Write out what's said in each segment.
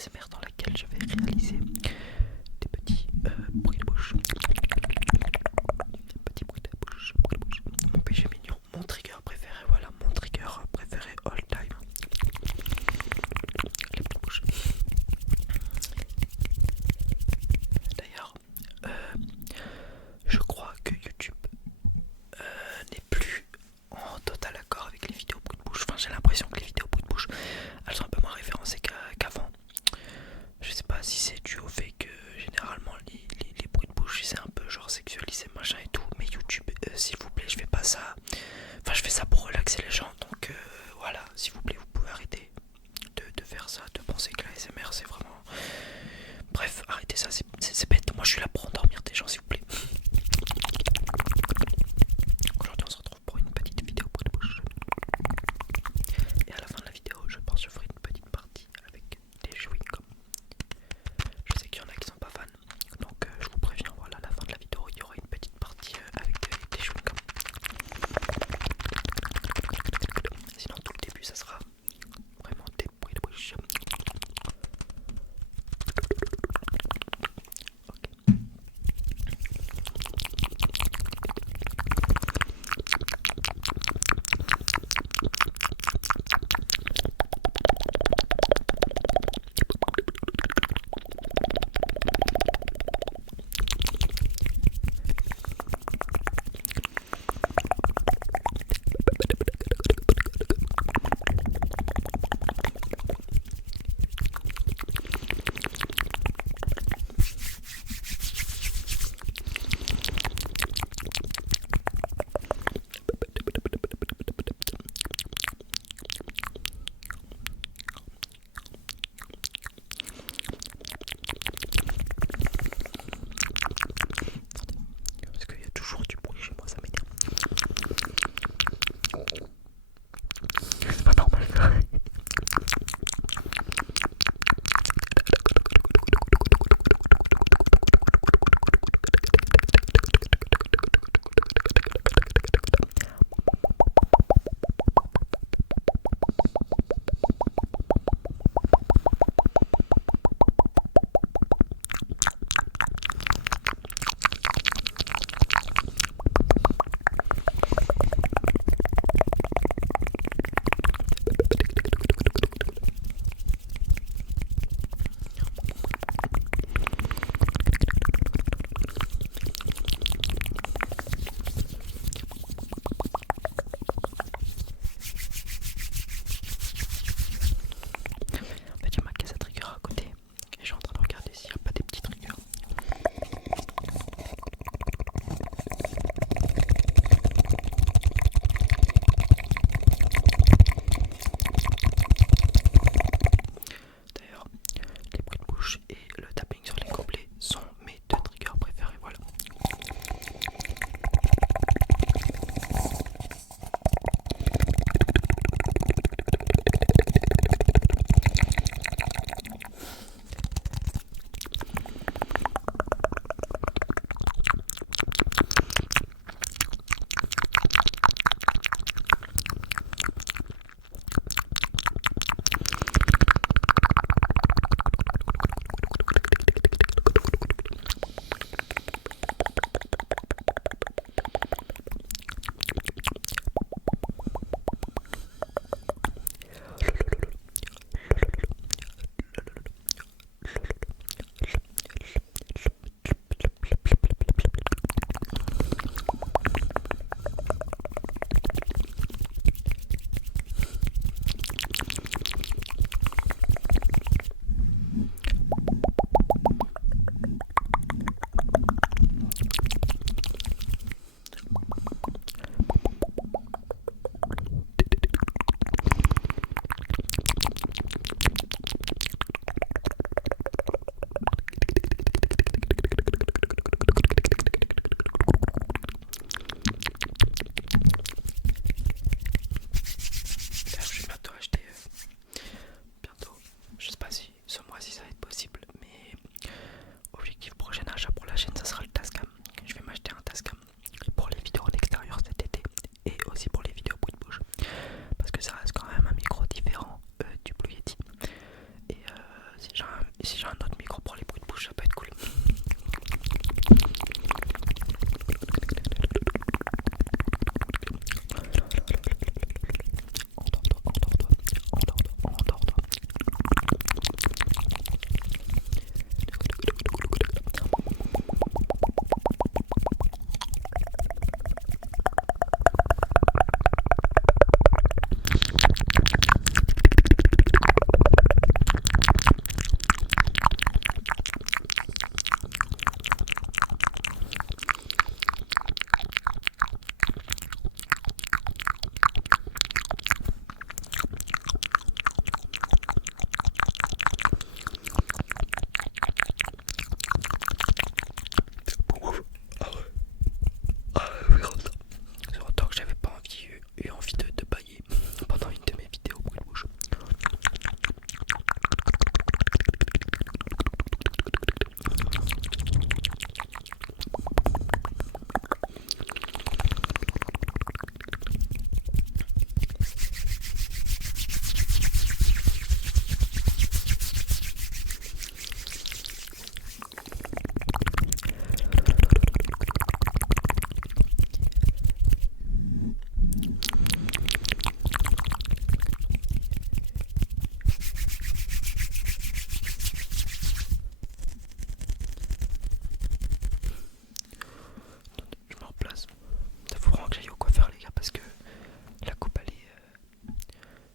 ASMR dans laquelle je vais réaliser des petits bruits de bouche. Petits bruits de bouche, bruits de bouche. Mon péché mignon, mon trigger préféré, voilà, mon trigger préféré all time. Les bruits de bouche. D'ailleurs, je crois que YouTube n'est plus en total accord avec les vidéos bruit de bouche. Enfin, j'ai l'impression que les vidéos bruit de bouche, elles sont un peu moins référencées qu'avant. Je sais pas si c'est dû au fait que généralement les bruits de bouche c'est un peu genre sexualisé machin et tout. Mais YouTube, s'il vous plaît, je fais pas ça. Enfin, je fais ça pour relaxer les gens. Donc voilà, s'il vous plaît, vous pouvez arrêter de faire ça, de penser que la SMR c'est vraiment. Bref, arrêtez ça, c'est bête. Moi je suis là pour endormir des gens, s'il vous plaît. Aujourd'hui on se retrouve pour une petite vidéo bruit de bouche. Et à la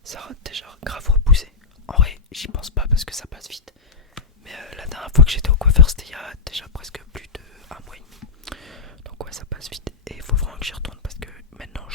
ça aura déjà grave repoussé. En vrai, j'y pense pas parce que ça passe vite. Mais la dernière fois que j'étais au coiffeur, c'était il y a déjà presque plus de un mois et demi. Donc ouais, ça passe vite. Et il faut vraiment que j'y retourne parce que maintenant,